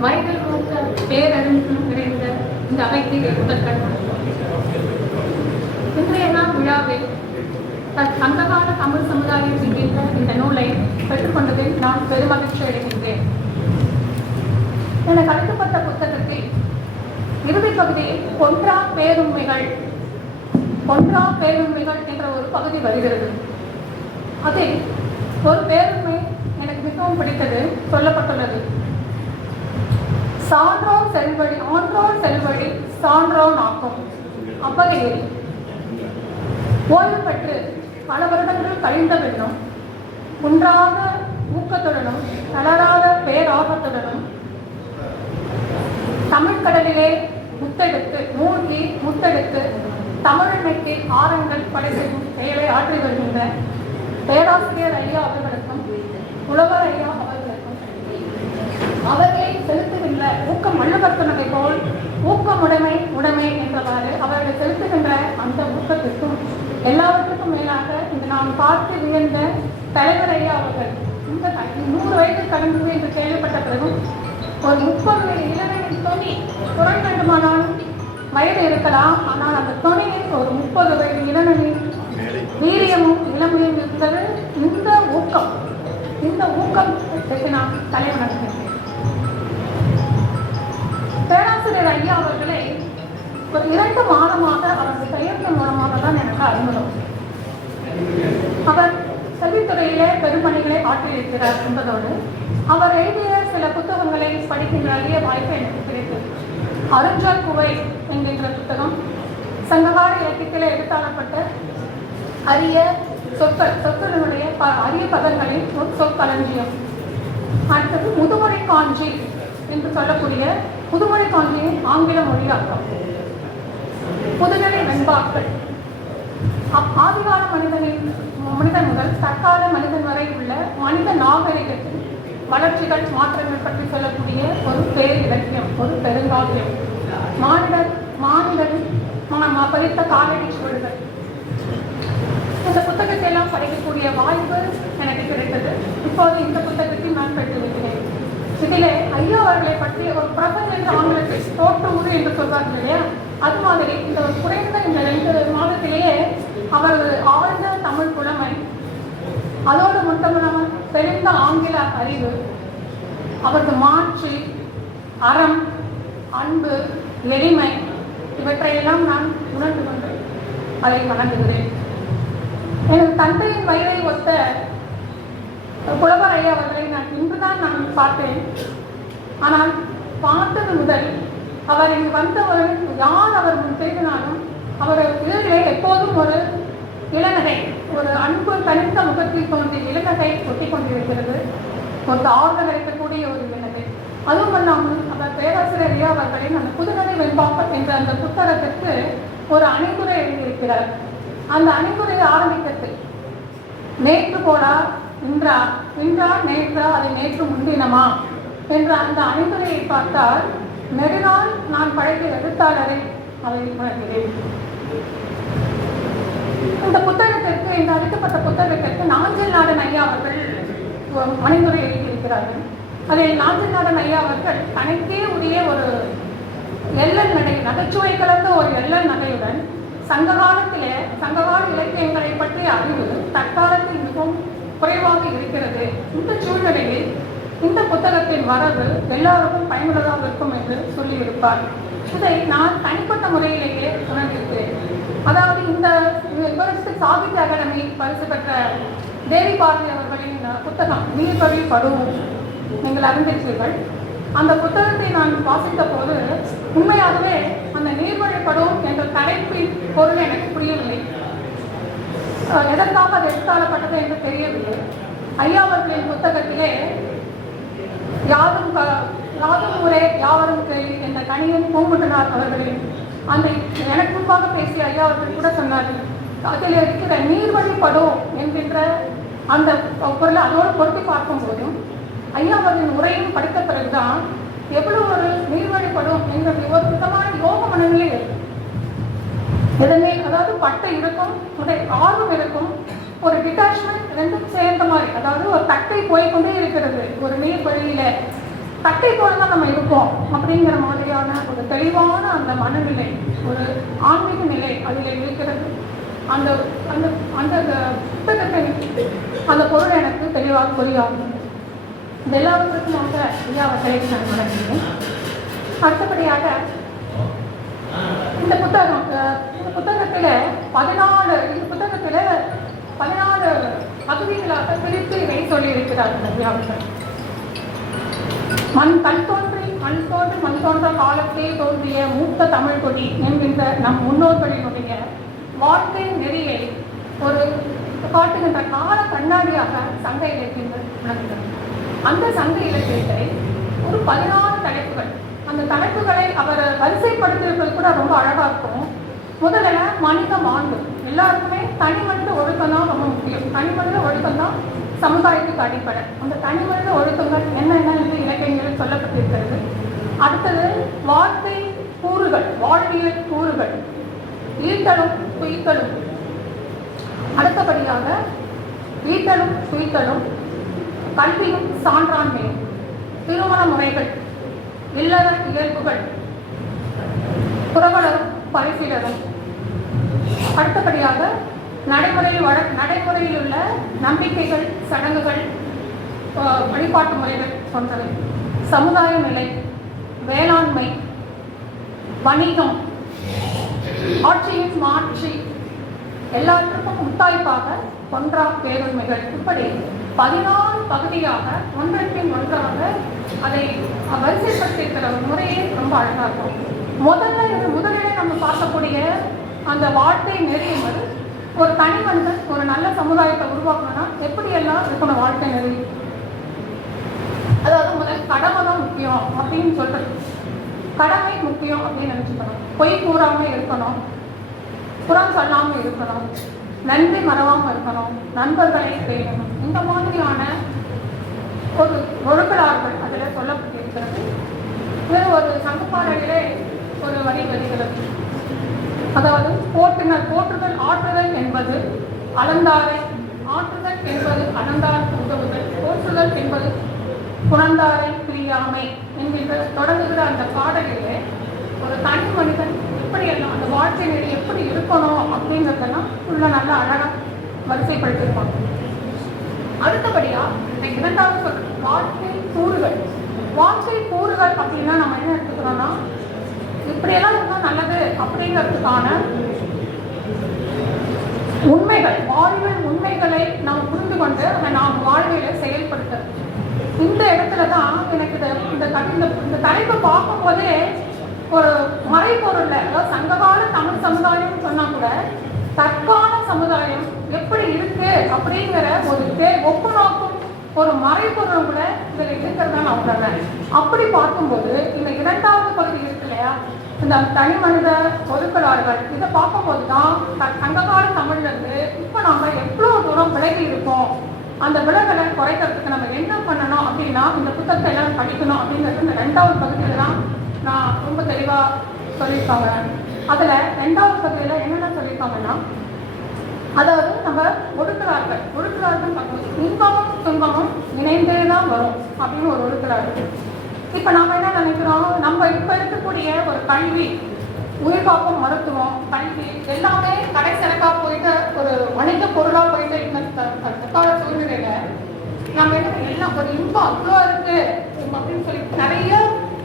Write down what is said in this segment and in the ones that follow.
வயதில் மூத்த இந்த அவைக்கு முதற்கண் இன்றைய நாள் சங்ககால தமிழ் சமுதாயம் இந்த நூலை பெற்றுக்கொண்டதில் நான் பெருமகிழ்ச்சி அடைகின்றேன் எனக்கு புத்தகத்தில் இறுதி பகுதியில் கொன்றா பேருண்மைகள் கொன்றா பேருண்மைகள் என்ற ஒரு பகுதி வருகிறது அதில் ஒரு பேருண்மை எனக்கு மிகவும் பிடித்தது சொல்லப்பட்டுள்ளது. சான்றோர் செல்வழி ஆன்றோர் செல்வழி சான்றோன் ஆக்கும். அப்பகையில் ஓய்வு பெற்று பல வருடங்கள் கழிந்த பின்னும் குன்றாத ஊக்கத்துடனும் தளராத பேராபத்துடனும் தமிழ் கடலிலே முத்தெடுத்து மூழ்கி முத்தெடுத்து தமிழன்மைக்கு ஆரங்கள் படை செய்யும் செயலை ஆற்றி வருகின்ற பேராசிரியர் ஐயா அவர்களுக்கு புலவர் ஐயா அவர்களுக்கும் அவர்களை செலுத்துகின்ற ஊக்கம் மல்லபர்த்தனதை போல் ஊக்கமுடைமை உடைமை என்றவாறு அவர்கள் செலுத்துகின்ற அந்த ஊக்கத்திற்கும் எல்லாவற்றுக்கும் மேலாக இந்த நாம் பார்த்து வியந்த தலைவர் ஐயா அவர்கள் இந்த நூறு வயது கடந்தது என்று கேள்விப்பட்ட பிறகும் ஒரு முப்பது வயது துணி தொனி குரல் வேண்டுமானாலும் வயது இருக்கலாம் ஆனால் அந்த தொனியில் ஒரு முப்பது வயது இளநனின் வீரியமும் இளமையும் இருந்தது. இந்த இந்த ஊக்கம் நான் தலைவணங்குகிறேன் பேராசிரியர் ஐயா அவர்களை ஒரு இரண்டு மாதமாக அவரது பெயர்கள் மூலமாக தான் எனக்கு அறிமுகம். அவர் கல்வித்துறையிலே பெருமணிகளை ஆற்றியிருக்கிறார் என்பதோடு அவர் எழுதிய சில புத்தகங்களை படிக்கின்ற அரிய வாய்ப்பு எனக்கு கிடைத்தது. அருஞ்சல் குவை என்கின்ற புத்தகம் சங்ககார இலக்கியத்தில் எடுத்தாளப்பட்ட அரிய சொற்கள் சொற்களுடைய ப அரிய பதங்களின் ஒரு சொற்களஞ்சியம் அடுத்தது முதுமொழி காஞ்சி என்று சொல்லக்கூடிய முதுமொழி காஞ்சியின் ஆங்கில மொழியாக்கம் புதுநிலை வெண்பாக்கள். அப்- ஆதிகால மனிதனின் மனிதன் முதல் தற்கால மனிதன் வரை உள்ள மனித நாகரிகத்தின் வளர்ச்சிகள் மாற்றங்கள் பற்றி சொல்லக்கூடிய ஒரு பேர் இலக்கியம் ஒரு பெருங்காவியம். மானிடர் மானிடர் ம- படித்த காலடி சுவடுகள். இந்த புத்தகத்தை எல்லாம் படிக்கக்கூடிய வாய்ப்பு எனக்கு கிடைத்தது. இப்போது இந்த புத்தகத்தை நான் பெற்றிருக்கிறேன். இதிலே ஐயா அவர்களை பற்றி ஒரு பிரபஞ்ச என்ற ஆங்கிலத்தில் தோற்ற ஊர் என்று சொல்வார்கள் இல்லையா? அது மாதிரி இந்த குறைந்த இந்த ரெண்டு மாதத்திலேயே அவர் ஆழ்ந்த தமிழ் புலமை அதோடு மட்டுமல்லாமல் தெரிந்த ஆங்கில அறிவு அவரது மாற்றி அறம் அன்பு எளிமை இவற்றையெல்லாம் நான் உணர்ந்து கொண்டு அதை வணங்குகிறேன். எனது தந்தையின் வயதை ஒத்த புலவர் ஐயா அவர்களை நான் இன்றுதான் நான் பார்த்தேன். ஆனால் பார்த்தது முதல் அவர் இங்கு வந்தவர் யார் அவர் முன் பேசினாலும் அவர் இதழிலே எப்போதும் ஒரு இளநகை ஒரு அன்பு தனித்த முகத்தில் தோன்றிய இளநகை ஒட்டி கொண்டிருக்கிறது. ஒரு ஆர்வம் கிடைக்கக்கூடிய ஒரு இளநகை. அதுவும் இல்லாமல் அவர் பேராசிரியர் ஐயா அவர்களின் அந்த புதுநகை வெண்பாப்பர் என்ற அந்த புத்தகத்திற்கு ஒரு அணிந்துரை எழுதியிருக்கிறார். அந்த அணிந்துரை ஆரம்பிக்கத்தில் நேற்று போலா இன்றா இன்றா நேற்றா அதை நேற்று முன்தினமா? என்ற அந்த அணிந்துரையை பார்த்தால் நெடுநாள் நான் படைத்த எழுத்தாளரை அதை உணர்கிறேன். இந்த புத்தகத்திற்கு இந்த அளிக்கப்பட்ட புத்தகத்திற்கு நாஞ்சல் நாடன் ஐயா அவர்கள் ஒரு அணிந்துரை எழுதியிருக்கிறார்கள். அதில் நாஞ்சல் நாடன் ஐயா அவர்கள் தனக்கே உரிய ஒரு எல்லல் நடை நகைச்சுவை கலந்த ஒரு எல்லல் நகையுடன் சங்க காலத்திலே சங்ககால இலக்கியங்களை பற்றிய அறிவு தற்காலத்தில் மிகவும் குறைவாக இருக்கிறது. இந்த சூழ்நிலையில் இந்த புத்தகத்தின் வரவு எல்லாருக்கும் பயனுள்ளதாக இருக்கும் என்று சொல்லியிருப்பார். இதை நான் தனிப்பட்ட முறையிலேயே உணர்ந்திருக்கிறேன். அதாவது இந்த யுனிவர்சிட்டி சாகித்ய அகாடமி பரிசு பெற்ற தேவி பாரதி அவர்களின் புத்தகம் நீர்வழி படுவோம் நீங்கள் அறிந்திருக்கிறீர்கள் அந்த புத்தகத்தை நான் வாசித்த போது உண்மையாகவே அந்த நீர்வழிப்படும் என்ற தலைப்பின் பொருள் எனக்கு புரியவில்லை. எதற்காக அது எடுத்தாளப்பட்டது என்று தெரியவில்லை. ஐயா அவர்களின் புத்தகத்திலே யாதும் க- யாதும் ஊரே யாவரும் என்ற கணியன் பூங்குட்டனார் அவர்களின் அந்த எனக்கு முன்பாக பேசிய ஐயா அவர்கள் கூட சொன்னார்கள் அதில் இருக்கிற நீர்வழிப்படும் என்கின்ற அந்த பொருளை அதோடு பொருத்தி பார்க்கும்போதும் ஐயா அவர்களின் உரையும் படித்த பிறகுதான் எவ்வளவு ஒரு நீர்வழிப்படும் என்கிற ஒரு விதமான யோக மனநிலை இதனை அதாவது பட்டை இருக்கும் உடைய ஆர்வம் இருக்கும் ஒரு டிட்டாச்மெண்ட் ரெண்டும் சேர்ந்த மாதிரி அதாவது ஒரு தட்டை போய்க்கொண்டே இருக்கிறது. ஒரு நீர் வழியில தட்டை போல தான் நம்ம இருப்போம் அப்படிங்கிற மாதிரியான ஒரு தெளிவான அந்த மனநிலை ஒரு ஆன்மீக நிலை அதில் இருக்கிறது. அந்த அந்த அந்த புத்தகத்தை அந்த பொருள் எனக்கு தெளிவாக புரியாது. இந்த எல்லாவற்றுக்குமாக ஐயா அவர்களை நான் வணங்குகிறேன். அடுத்தபடியாக இந்த புத்தகம் இந்த புத்தகத்தில் பதினாலு இந்த புத்தகத்தில் பதினாலு பகுதிகளாக பிரித்து இதை சொல்லியிருக்கிறார்கள் ஐயா அவர்கள் மண் கண் தோன்றி மண் தோன்றி மண் தோன்ற காலத்தே தோன்றிய மூத்த தமிழ் கொடி என்கின்ற நம் முன்னோர்களினுடைய வாழ்க்கை நெறியை ஒரு காட்டுகின்ற கால கண்ணாடியாக சங்க இலக்கியங்கள் விளங்குகிறது அந்த சங்க இலக்கியத்தை ஒரு பதினாறு தலைப்புகள். அந்த தலைப்புகளை அவர் வரிசைப்படுத்தியிருப்பது கூட ரொம்ப அழகாக இருக்கும். முதல்ல மனித மாண்பு. எல்லாருக்குமே தனி மனித ஒழுக்கம் தான் ரொம்ப முக்கியம். தனி மனித ஒழுக்கம் தான் சமுதாயத்துக்கு அடிப்படை. அந்த தனி மனித ஒழுக்கங்கள் என்னென்ன என்று இலக்கியங்களில் சொல்லப்பட்டிருக்கிறது. அடுத்தது வார்த்தை கூறுகள் வாழ்வியல் கூறுகள். ஈட்டலும் குயித்தலும் அடுத்தபடியாக ஈட்டலும் குயித்தலும் கல்வியும் சான்றாண்மையும் திருமண முறைகள் இல்லற இயல்புகள் புரவலரும் பரிசீலரும். அடுத்தபடியாக நடைமுறையில் வழ நடைமுறையில் உள்ள நம்பிக்கைகள் சடங்குகள் வழிபாட்டு முறைகள் போன்றவை. சமுதாய நிலை வேளாண்மை வணிகம் ஆட்சியின் மாற்றி எல்லாற்றுக்கும் முத்தாய்ப்பாக ஒன்றா பேருண்மைகள் இப்படி பதினாறு பகுதியாக ஒன்றன் பின் ஒன்றாக அதை வரிசைப்படுத்தியிருக்கிற ஒரு முறையே ரொம்ப அழகா இருக்கும். முதல்ல இது முதலிலே நம்ம பார்க்கக்கூடிய அந்த வாழ்க்கை நெறி என்பது ஒரு தனி மனிதன் ஒரு நல்ல சமுதாயத்தை உருவாக்கணும்னா எப்படியெல்லாம் இருக்கணும் வாழ்க்கை நெறி? அதாவது முதல் கடமை தான் முக்கியம் அப்படின்னு சொல்றது. கடமை முக்கியம் அப்படின்னு நினைச்சுக்கணும். பொய் கூறாமல் இருக்கணும். புறம் சொல்லாமல் இருக்கணும். நன்றி மறவாமல் இருக்கணும். நண்பர்களை பேணணும். இந்த மாதிரியான ஒரு ஒழுக்கலார்கள் அதில் சொல்லப்பட்டிருக்கிறது. இது ஒரு சங்கப்பாடலிலே ஒரு வரி வருகிறது. அதாவது போற்றினர் போற்றுதல் ஆற்றுதல் என்பது அளந்தாரை. ஆற்றுதல் என்பது அளந்தாருக்கு உதவுதல். போற்றுதல் என்பது புணர்ந்தாரை பிரியாமை என்கின்ற தொடங்குகிற அந்த பாடலிலே ஒரு தனி மனிதன் எப்படியெல்லாம் அந்த வாழ்க்கை நெறி எப்படி இருக்கணும் அப்படிங்கிறதெல்லாம் ஃபுல்லாக நல்லா அழகாக வரிசைப்படுத்தியிருப்பாங்க. அடுத்தபடியா இந்த இரண்டாவது சொல்றது வாழ்க்கை கூறுகள். வாழ்க்கை கூறுகள் அப்படின்னா நம்ம என்ன எடுத்துக்கிறோம்னா இப்படியெல்லாம் இருந்தால் நல்லது அப்படிங்கிறதுக்கான உண்மைகள் வாழ்வியல் உண்மைகளை நாம் புரிந்து கொண்டு அதை நாம் வாழ்வியலை செயல்படுத்த இந்த இடத்துல தான் எனக்கு இந்த இந்த தலைப்பை இந்த போதே பார்க்கும்போதே ஒரு மறைபொருள் அதாவது சங்ககால தமிழ் சமுதாயம்னு சொன்னா கூட தற்கால சமுதாயம் எப்படி இருக்கு அப்படிங்கிற ஒரு தே ஒப்பு நோக்கும் ஒரு மறைபொருள் கூட இதில் இருக்கிறதா நான் உணர்றேன். அப்படி பார்க்கும்போது இந்த இரண்டாவது பகுதி இருக்கு இல்லையா? இந்த தனி மனித ஒதுக்கலாளர்கள் இதை பார்க்கும்போது தான் சங்ககால தமிழ்ல இருந்து இப்போ நாம எவ்வளோ தூரம் விலகி இருக்கோம்? அந்த விலகலை குறைக்கிறதுக்கு நம்ம என்ன பண்ணணும் அப்படின்னா இந்த புத்தகத்தை எல்லாம் படிக்கணும் அப்படிங்கிறது இந்த ரெண்டாவது பகுதியில தான் நான் ரொம்ப தெளிவாக சொல்லியிருக்காங்க. அதில் ரெண்டாவது பகுதியில என்னென்ன சொல்லியிருக்காங்கன்னா அதாவது நம்ம ஒடுக்கிறார்கள். ஒடுக்கிறார்கள் இன்பமும் துன்பமும் இணைந்தே தான் வரும் அப்படின்னு ஒரு ஒடுக்கிறார்கள் இப்போ நம்ம என்ன நினைக்கிறோம்? நம்ம இப்போ இருக்கக்கூடிய ஒரு கல்வி உயிர்காப்பும் மருத்துவம் கல்வி எல்லாமே கடைசனக்காக போயிட்டு ஒரு வணிக பொருளாக போயிட்டு இன்னும் தற்கால சூழ்நிலையில நம்ம என்ன எல்லாம் ஒரு இன்பம் அவ்வளோ இருக்கு அப்படின்னு சொல்லி நிறைய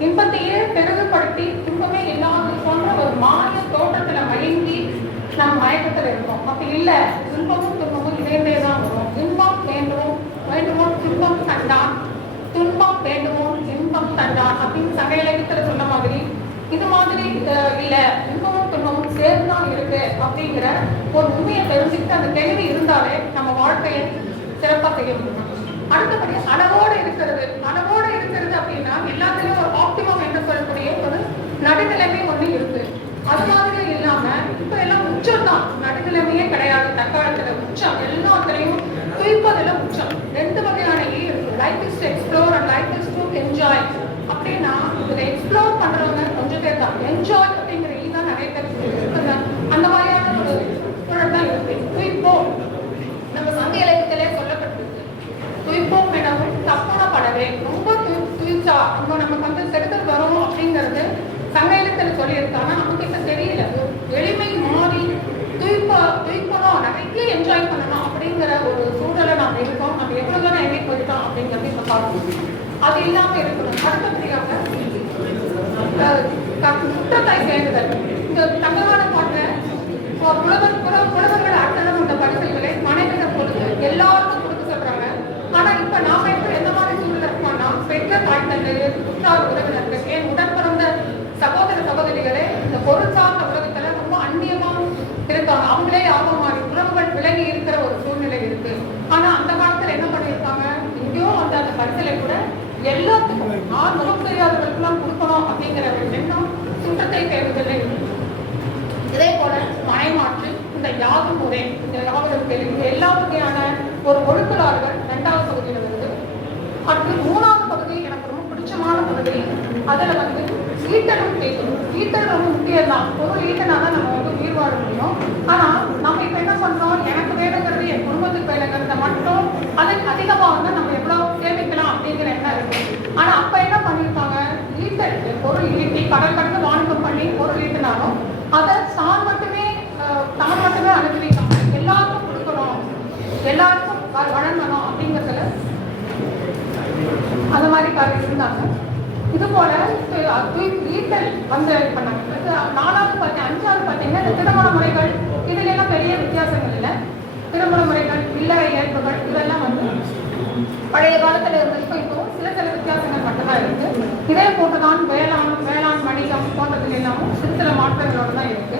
இன்பத்தையே பெரிதுபடுத்தி துன்பமே இல்லாத போன்ற ஒரு மாய தோட்டத்துல மயங்கி நம்ம மயக்கத்துல இருக்கோம். அப்படி இல்ல. துன்பமும் துன்பமும் இணைந்தே தான் வரும். இன்பம் வேண்டுவோம். வேண்டுமோ துன்பம் கண்டான் துன்பம் வேண்டுவோம் இன்பம் தண்டான் அப்படின்னு சக இலக்கியத்துல சொன்ன மாதிரி இது மாதிரி இல்ல. இன்பமும் துன்பமும் சேர்ந்து தான் இருக்கு அப்படிங்கிற ஒரு உண்மையை தெரிஞ்சுக்கிட்டு அந்த தெளிவு இருந்தாலே நம்ம வாழ்க்கையை சிறப்பாக செய்ய முடியும். அடுத்தபடி அளவோடு இருக்கிறது. அளவோடு இருக்கிறது அப்படின்னா எல்லாத்துலயும் ஒரு ஆப்டிமம் என்று சொல்லக்கூடிய ஒரு நடுநிலைமை ஒண்ணு இருக்கு. அது மாதிரி இல்லாம இப்ப எல்லாம் உச்சம் தான். நடுநிலைமையே கிடையாது. தற்காலத்துல உச்சம். எல்லாத்துலயும் துய்ப்பதுல உச்சம். ரெண்டு வகையான இருக்கு. Life is explore and life is to enjoy அப்படின்னா இதுல எக்ஸ்ப்ளோர் பண்றவங்க கொஞ்சம் பேர் தான். என்ஜாய் அப்படிங்கிற ஈ தான் நிறைய பேர் அந்த- மாதிரியான ஒரு சூழல் தான் இருக்கு. துய்ப்போம் நம்ம சங்க இலக்கியத்திலே சொல்லப்பட்டிருக்கு. துய்ப்போம் எனவும் படவே. ரொம்ப குயிச்சா நம்ம வந்து ரொம்ப சொல்லியிருக்காங்க. நமக்கு இப்ப தெரியல. எளிமை மாறி துய்ப்பா துய்ப்பணும் நிறைய என்ஜாய் பண்ணணும் அப்படிங்கிற ஒரு சூழலை நாம் இருக்கோம். நம்ம எவ்வளவு தான் எண்ணெய் போயிட்டோம் அப்படிங்கிறது இப்ப பார்க்கணும் அது இல்லாம இருக்கணும். அடுத்தபடியாக குற்றத்தை க- சேர்ந்தது இந்த தங்கமான பாட்டுல புலவர் புல புலவர்கள் அர்த்தம் இந்த பரிசுகளை மனைவிட கொடுத்து எல்லாருக்கும் கொடுத்து சொல்றாங்க. ஆனா இப்ப நாம இப்ப எந்த மாதிரி சூழல் இருக்கோம்னா பெற்ற தாய் தந்தை உற்றார் உறவினர்கள் ஏன் உடல் பிறந்த சகோதர சகோதரிகளே இந்த பொருள் சார்ந்த உலகத்துல ரொம்ப அந்நியமா இருக்காங்க அவங்களே ஆர்வம் மாறி உறவுகள் விலகி இருக்கிற ஒரு சூழ்நிலை இருக்கு ஆனா அந்த காலத்துல என்ன பண்ணியிருக்காங்க எங்கேயோ அந்த அந்த பரிசலை கூட எல்லாத்துக்கும் ஆறு முகம் தெரியாதவர்களுக்கெல்லாம் கொடுக்கணும் அப்படிங்கிற ஒரு எண்ணம் சுற்றத்தை தேர்வுகளில் இதே போல மனைமாற்று இந்த யாதும் முறை இந்த யாவரும் தெளிவு எல்லா வகையான ஒரு ஒழுக்கலாளர்கள் இரண்டாவது பகுதியில் வருது. அடுத்து மூணாவது பகுதி எனக்கு ரொம்ப பிடிச்சமான பகுதி. அதில் வந்து ஈட்டலும் பேசணும் ஈட்டல் ரொம்ப முக்கியம் தான். ஒரு ஈட்டனா தான் நம்ம வந்து உயிர் வாழ முடியும். ஆனால் நம்ம இப்போ என்ன பண்ணுறோம் எனக்கு வேலைங்கிறது என் குடும்பத்துக்கு வேலைங்கிறத மட்டும் அதை அதிகமாக வந்து நம்ம எவ்வளவு சேமிக்கலாம் அப்படிங்கிற எண்ணம் இருக்கு ஆனா அப்ப என்ன பண்ணிருக்காங்க ஈட்டல் பொருள் ஈட்டி கடல் கடந்து வாணிபம் பண்ணி பொருள் ஈட்டினாலும் அதை தான் மட்டுமே அஹ், தான் மட்டுமே அனுபவிக்காம எல்லாருக்கும் கொடுக்கணும் எல்லாருக்கும் வ- வழங்கணும் அப்படிங்கிறதுல காரியம் இருந்தாங்க இது போல ரீட்டல் வந்த வந்து இது பண்ணாங்க. நாலாவது பார்த்தீங்க அஞ்சாவது பார்த்தீங்கன்னா இந்த திருமண முறைகள். இதுல எல்லாம் பெரிய வித்தியாசங்கள் இல்லை. திருமண முறைகள் இல்லற இயல்புகள் இதெல்லாம் வந்து பழைய காலத்துல இருந்ததுக்கும் இப்போ சில சில வித்தியாசங்கள் மட்டும்தான் இருக்கு. இதே போட்டுதான் வேளாண் வேளாண் வணிகம் போன்றதுல எல்லாமும் சிறு சில மாற்றங்களோட தான் இருக்கு.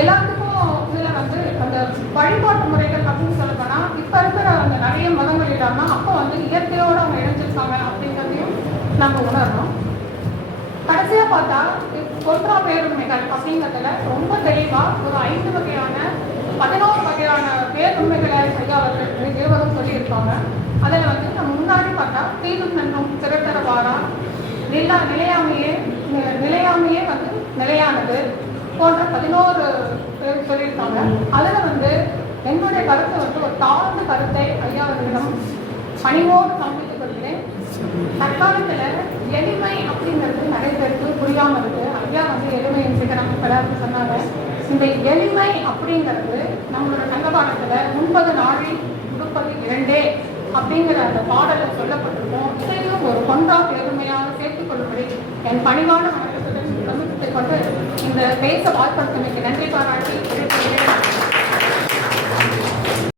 எல்லாத்துக்கும் இதுல வந்து அந்த வழிபாட்டு முறைகள் அப்படின்னு சொல்லப்போனா இப்ப இருக்கிற அந்த நிறைய மதங்கள் இல்லாம அப்போ வந்து இயற்கையோட அவங்க இணைஞ்சிருக்காங்க நம்ம உணர்றோம் கடைசியா பார்த்தா தொற்றா பேருண்மைகள் அப்படிங்கிறதுல ரொம்ப தெளிவா ஒரு ஐந்து வகையான பதினோரு வகையான பேருண்மைகளை ஐயா நிறுவனம் இருவரும் சொல்லியிருக்காங்க அதில் வந்து நம்ம முன்னாடி பார்த்தா தீதும் நன்றும் திரட்டரவாரா நிலா நிலையாமையே நிலையாமையே வந்து நிலையானது போன்ற பதினோரு பேர் சொல்லியிருக்காங்க. அதில் வந்து என்னுடைய கருத்தை வந்து ஒரு தாழ்ந்த கருத்தை ஐயாவர்களிடம் பணிவோடு சமர்ப்பித்துக் தற்காலத்தில் எளிமை அப்படிங்கிறது நிறைய பேருக்கு புரியாமல் இருக்கு. ஐயா வந்து எளிமையின் சிகரம் பலருக்கு சொன்னாங்க. இந்த எளிமை அப்படிங்கிறது நம்மளோட கண்டபாடத்தில் முன்பது நாளில் முப்பது இரண்டே அப்படிங்கிற அந்த பாடலில் சொல்லப்பட்டிருக்கும். இதையும் ஒரு கொண்டாக எளிமையாக சேர்த்துக் கொள்ளும்படி என் பணிவான வணக்கத்துடன் சமூகத்தை கொண்டு இந்த பேச வாய்ப்படுத்தமைக்கு நன்றி பாராட்டி